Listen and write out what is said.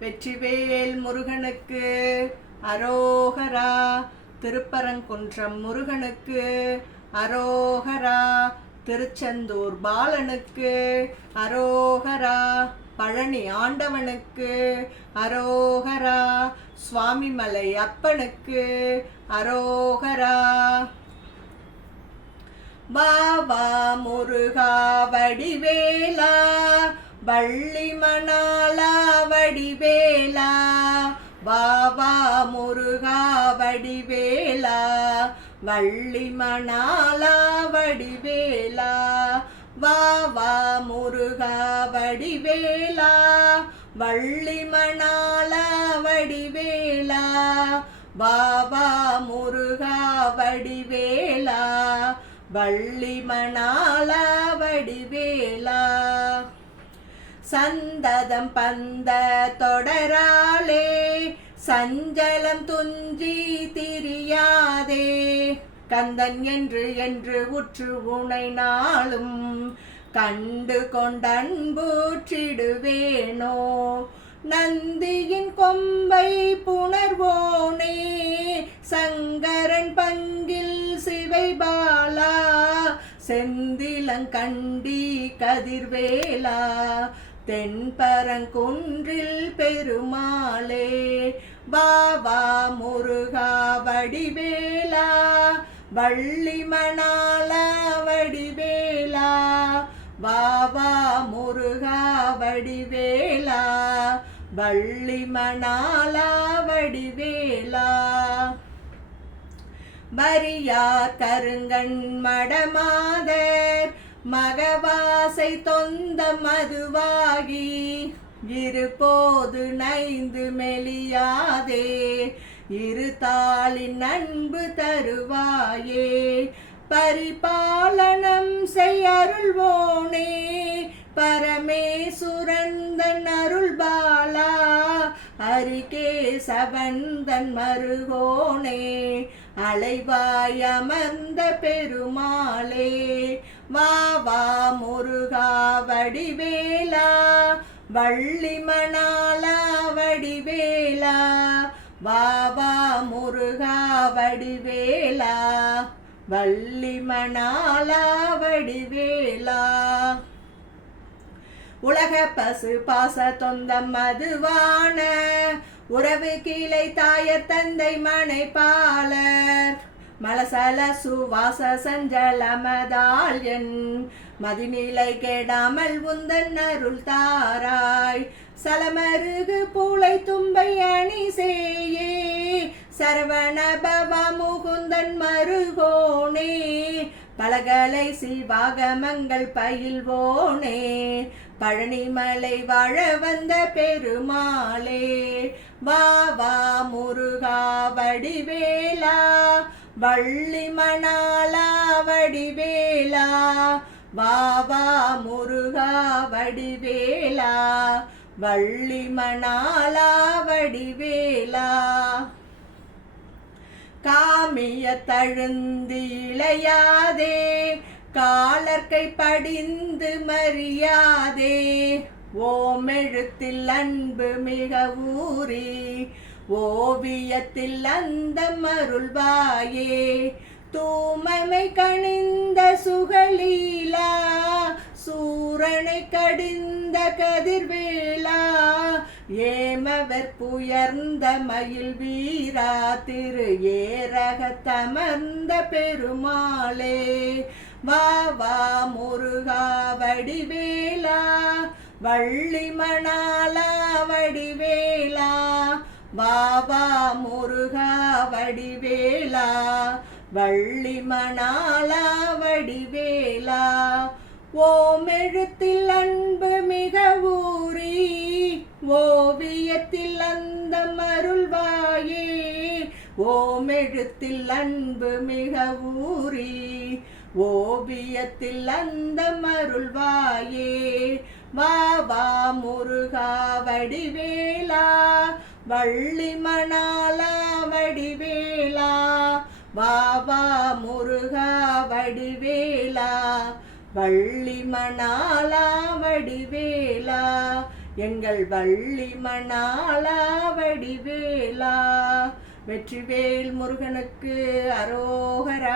வெற்றிவேல் முருகனுக்கு அரோகரா. திருப்பரங்குன்றம் முருகனுக்கு அரோகரா. திருச்செந்தூர் பாலனுக்கு அரோகரா. பழனி ஆண்டவனுக்கு அரோகரா. சுவாமிமலை அப்பனுக்கு அரோகரா. பாபா முருகா வடிவேலா, வள்ளி மணாலா வடிவேலா. பாபா முருகா வடிவேலா, வள்ளி மணாலா வடிவேலா. பாபா முருகா வடிவேலா, வள்ளி மணாலா வடிவேலா. பாபா முருகா வடிவேலா, வள்ளி மணாலா வடிவேலா. சந்ததம் பந்த தொடராலே சஞ்சலம் துஞ்சி திரியாதே. கந்தன் என்று என்று உற்று உனை நாளும் கண்டு கொண்டன்பூற்றிடுவேனோ. நந்தியின் கொம்பை புணர்வோனே, சங்கரன் பங்கில் சிவைபாலா. செந்திலங்கண்டி கதிர்வேலா, தென்பரங்குன்றில் பெருமாளே. பாபா முருகா வடிவேலா, வள்ளி மணாலா வடிவேலா. பாபா முருகா வடிவேலா, வள்ளி மணாலா வடிவேலா. வரியார் கருங்கண் மடமாதர் மகவாசை தொந்த மதுவாகி. இருபோது நைந்து மெலியாதே, இரு தாளின் அன்பு தருவாயே. பரிபாலனம் செய்யருள்வோனே, பரமேசுரந்தன் அருள்பாலா. ஹரிகேசவந்தன் மருகோனே, அலைவாய் அமர்ந்த பெருமாளே. வாவா முருகா வடிவேலா, வள்ளி மணாலா வடிவேலா. வாவா முருகா வடிவேலா, வள்ளி மணாலா வடிவேலா. உலக பசு பாச தொந்தம் மதுவான உறவு கீழை தாயர் தந்தை மனை பாலர். மலசல சுவாச சஞ்சலமதால் என் மதிநிலை கெடாமல் உந்தன் அருள் தாராய். சலமருகு பூளை தும்பை அணி சேயே, சரவண பவா முகுந்தன் மருகோனே. பலகலை சிவாகமங்கள் பயில்வோனே, பழனிமலை வாழ வந்த பெருமாளே. வாவா முருகா வடிவேலா, வள்ளி மணாலா வடிவேலா. வாவா முருகா வடிவேலா, வள்ளி மணாலா வடிவேலா. காமிய தழுந்து இளையாதே, காலர்கை படிந்து மறியாதே. ஓமெழுத்தில் அன்பு மிக ஊறி, ஓவியத்தில் அந்த மருள்வாயே. தூமமை கணிந்த சுகலீலா, சூரனை கடிந்த கதிர்வேலா. ஏமவர் புயர்ந்த மயில் வீரா, திரு ஏரகத்தமர்ந்த பெருமாளே. வாவா முருகா வடிவேலா, வள்ளி மணாலா வடிவேலா. வாவா முருகா வடிவேலா, வள்ளி மணாலா வடிவேலா. ஓமெழுத்தில் அன்பு மிக ஊறி, ஓவியத்தில் அந்த மருள்வாயே. ஓமெழுத்தில் அன்பு மிக ஊறி, ஓவியத்தில் அந்த மருள்வாயே. வாவா முருகா வடிவேலா, வள்ளி மணாலா வடிவேலா. வாவா முருகா வடிவேலா, வள்ளி மணாலா வடிவேலா. எங்கள் வள்ளி மணாளா வடிவேலா. வெற்றிவேல் முருகனுக்கு அரோகரா.